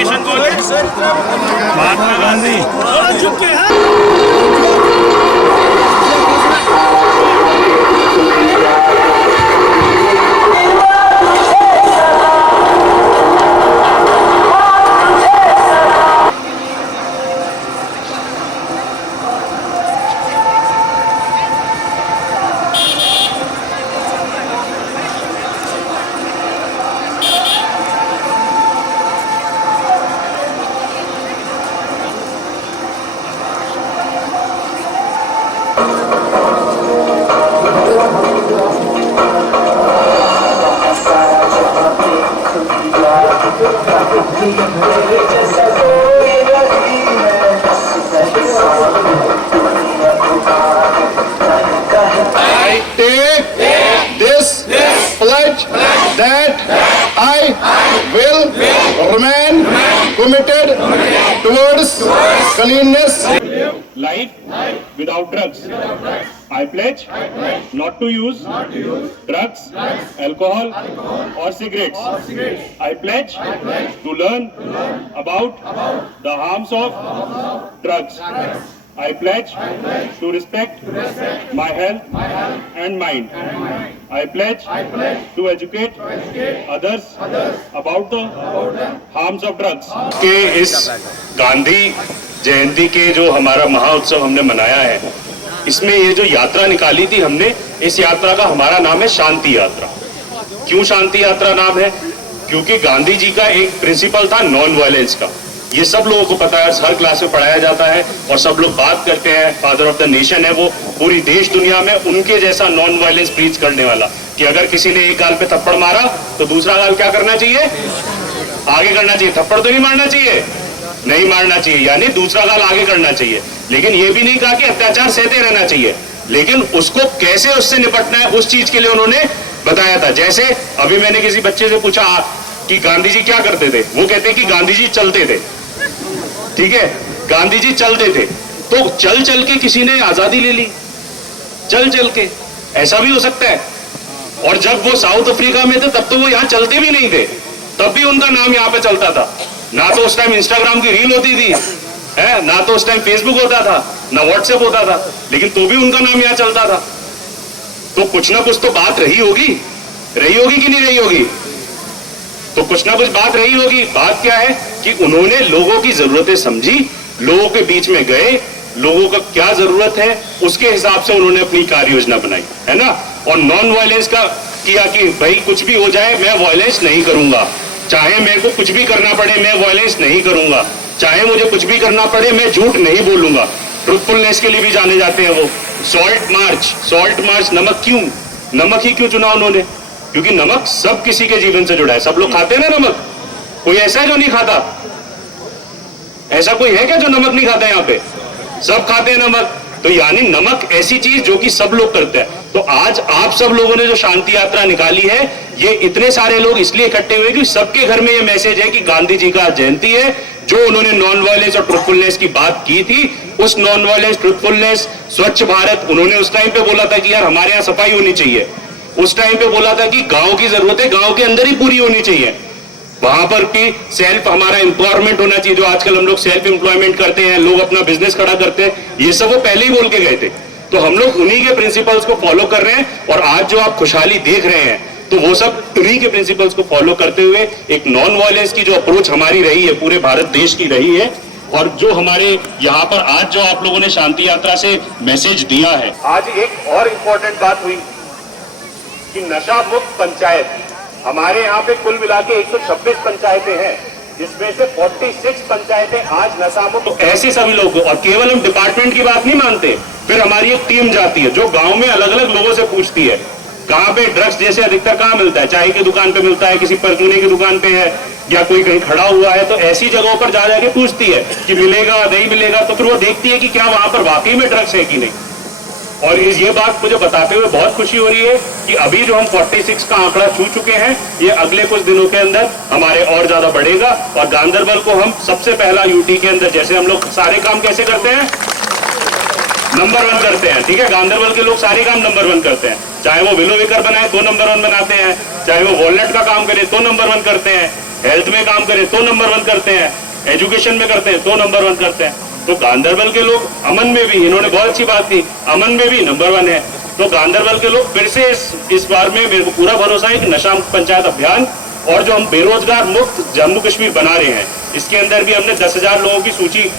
Nation को Mahatma Gandhi I take this pledge that I will remain committed towards cleanliness. Life without drugs. I pledge not to use drugs, alcohol or cigarettes. I pledge to learn about the harms of drugs. I pledge to respect my health and mind. I pledge to educate others about the harms of drugs. के इस गांधी जयंती के जो हमारा महाउत्सव हमने मनाया है, इसमें ये जो यात्रा निकाली थी हमने, इस यात्रा का हमारा नाम है शांति यात्रा। क्यों शांति यात्रा नाम है? क्योंकि गांधी जी का एक प्रिंसिपल था नॉन वायलेंस का। ये सब लोगों को पता है, हर क्लास में पढ़ाया जाता है और सब लोग बात करते हैं। फादर ऑफ द नेशन है वो, पूरी देश दुनिया में उनके जैसा नॉन वायलेंस प्रीच करने वाला कि अगर किसी ने एक गाल पे थप्पड़ मारा तो दूसरा गाल क्या करना चाहिए? आगे करना चाहिए। थप्पड़ तो नहीं मारना चाहिए, नहीं मारना चाहिए, यानी दूसरा गाल आगे करना चाहिए। लेकिन ये भी नहीं कहा कि अत्याचार सहते रहना चाहिए, लेकिन उसको कैसे उससे निपटना है उस चीज के लिए उन्होंने बताया था। जैसे अभी मैंने किसी बच्चे से पूछा कि गांधी जी क्या करते थे, वो कहते कि गांधी जी चलते थे। ठीक है, गांधी जी चलते थे, तो चल चल के किसी ने आजादी ले ली, चल चल के, ऐसा भी हो सकता है। और जब वो साउथ अफ्रीका में थे तब तो वो यहाँ चलते भी नहीं थे, तब भी उनका नाम यहाँ पे चलता था। ना तो उस टाइम इंस्टाग्राम की रील होती थी, है ना, तो उस टाइम फेसबुक होता था, ना व्हाट्सएप होता था, लेकिन तो भी उनका नाम यहाँ चलता था। तो कुछ ना कुछ तो बात रही होगी कि नहीं रही होगी? तो कुछ ना कुछ बात रही होगी। बात क्या है कि उन्होंने लोगों की जरूरतें समझी, लोगों के बीच में गए, लोगों का क्या जरूरत है उसके हिसाब से उन्होंने अपनी कार्य योजना बनाई, है ना। और नॉन वायलेंस का किया कि भाई कुछ भी हो जाए मैं वायलेंस नहीं करूंगा, चाहे मेरे को कुछ भी करना पड़े मैं वायलेंस नहीं करूंगा, चाहे मुझे कुछ भी करना पड़े मैं झूठ नहीं बोलूंगा। ट्रुथफुलनेस के लिए भी जाने जाते हैं वो। सॉल्ट मार्च, नमक ही क्यों चुना उन्होंने? क्योंकि नमक सब किसी के जीवन से जुड़ा है। सब लोग खाते हैं ना नमक, कोई ऐसा है जो नहीं खाता? ऐसा कोई है क्या जो नमक नहीं खाता? यहाँ पे सब खाते हैं नमक। तो यानी नमक ऐसी चीज जो कि सब लोग करते हैं। तो आज आप सब लोगों ने जो शांति यात्रा निकाली है, ये इतने सारे लोग इसलिए इकट्ठे हुए कि सबके घर में ये मैसेज है कि गांधी जी का जयंती है। जो उन्होंने नॉन वायलेंस और ट्रुथफुलनेस की बात की थी, उस नॉन वायलेंस, ट्रुथफुलनेस, स्वच्छ भारत, उन्होंने उस टाइम पे बोला था कि यार हमारे यहाँ सफाई होनी चाहिए। उस टाइम पे बोला था कि गांव की जरूरत है गांव के अंदर ही पूरी होनी चाहिए, वहां पर की सेल्फ हमारा एम्पावरमेंट होना चाहिए। जो आजकल हम लोग सेल्फ एम्प्लॉयमेंट करते हैं, लोग अपना बिजनेस खड़ा करते हैं, ये सब वो पहले ही बोल के गए थे। तो हम लोग उन्हीं के प्रिंसिपल्स को फॉलो कर रहे हैं। और आज जो आप खुशहाली देख रहे हैं, तो वो सब उन्हीं के प्रिंसिपल्स को फॉलो करते हुए एक नॉन वायलेंस की जो अप्रोच हमारी रही है, पूरे भारत देश की रही है। और जो हमारे यहाँ पर आज जो आप लोगों ने शांति यात्रा से मैसेज दिया है, आज एक और इम्पोर्टेंट बात हुई कि नशा मुक्त पंचायत, हमारे यहाँ पे कुल मिला के 126 पंचायतें हैं, जिसमें से 46 पंचायतें आज नशा मुक्त। तो ऐसे सभी लोग, और केवल हम डिपार्टमेंट की बात नहीं मानते, फिर हमारी एक टीम जाती है जो गांव में अलग अलग लोगों से पूछती है कहाँ पे ड्रग्स जैसे अधिकतर कहाँ मिलता है, चाय की दुकान पे मिलता है, किसी परचूने की दुकान पे है, या कोई कहीं खड़ा हुआ है। तो ऐसी जगहों पर जा जाके पूछती है कि मिलेगा नहीं मिलेगा। तो फिर वो देखती है कि क्या वहां पर वाकई में ड्रग्स है कि नहीं। और ये बात मुझे बताते हुए बहुत खुशी हो रही है कि अभी जो हम 46 का आंकड़ा छू चुके हैं, ये अगले कुछ दिनों के अंदर हमारे और ज्यादा बढ़ेगा। और गांधरबल को हम सबसे पहला यूटी के अंदर, जैसे हम लोग सारे काम कैसे करते हैं, नंबर 1 करते हैं, ठीक है। गांधरबल के लोग सारे काम नंबर 1 करते हैं, चाहे वो विलो विकर बनाए तो नंबर 1 बनाते हैं, चाहे वो वॉलनट का काम करे तो नंबर 1 करते हैं, हेल्थ में काम करें तो नंबर 1 करते हैं, एजुकेशन में करते हैं तो नंबर 1 करते हैं। तो गांधरबल के लोग अमन में भी, इन्होंने बहुत अच्छी बात की, अमन में भी नंबर 1 है। तो गांधरबल के लोग फिर से इस बार में मेरे को पूरा भरोसा है कि नशा मुक्त पंचायत अभियान और जो हम बेरोजगार मुक्त जम्मू कश्मीर बना रहे हैं, इसके अंदर भी हमने 10,000 लोगों की सूची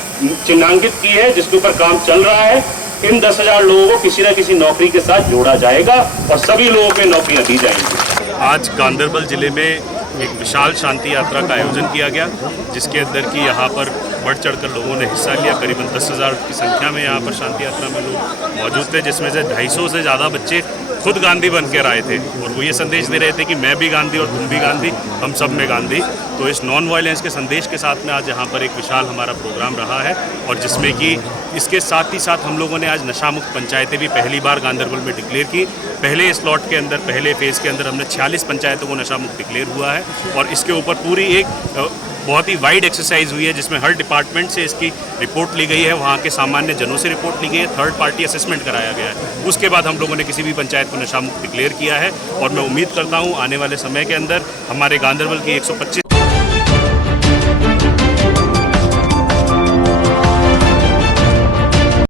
चिन्हांकित की है जिसके ऊपर काम चल रहा है। इन 10,000 लोगों को किसी न किसी नौकरी के साथ जोड़ा जाएगा और सभी लोगों को नौकरियां दी जाएंगी। आज गांधरबल जिले में एक विशाल शांति यात्रा का आयोजन किया गया, जिसके अंदर की यहाँ पर बढ़ चढ़कर लोगों ने हिस्सा लिया। करीबन 10,000 की संख्या में यहाँ पर शांति यात्रा में लोग मौजूद थे, जिसमें से 250 से ज़्यादा बच्चे खुद गांधी बनकर आए थे और वो ये संदेश दे रहे थे कि मैं भी गांधी और तुम भी गांधी, हम सब में गांधी। तो इस नॉन वायलेंस के संदेश के साथ में आज यहाँ पर एक विशाल हमारा प्रोग्राम रहा है और जिसमें कि इसके साथ ही साथ हम लोगों ने आज नशा मुक्त पंचायतें भी पहली बार गांधरबल में डिक्लेयर की। पहले स्लॉट के अंदर, पहले फेज़ के अंदर हमने 46 पंचायतों को नशा मुक्त डिक्लेयर हुआ है और इसके ऊपर पूरी एक बहुत ही वाइड एक्सरसाइज हुई है जिसमें हर डिपार्टमेंट से इसकी रिपोर्ट ली गई है, वहाँ के सामान्य जनों से रिपोर्ट ली गई है, थर्ड पार्टी असेसमेंट कराया गया है। उसके बाद हम लोगों ने किसी भी पंचायत को नशा मुक्त डिक्लेयर किया है और मैं उम्मीद करता हूँ आने वाले समय के अंदर हमारे गांधरबल की 125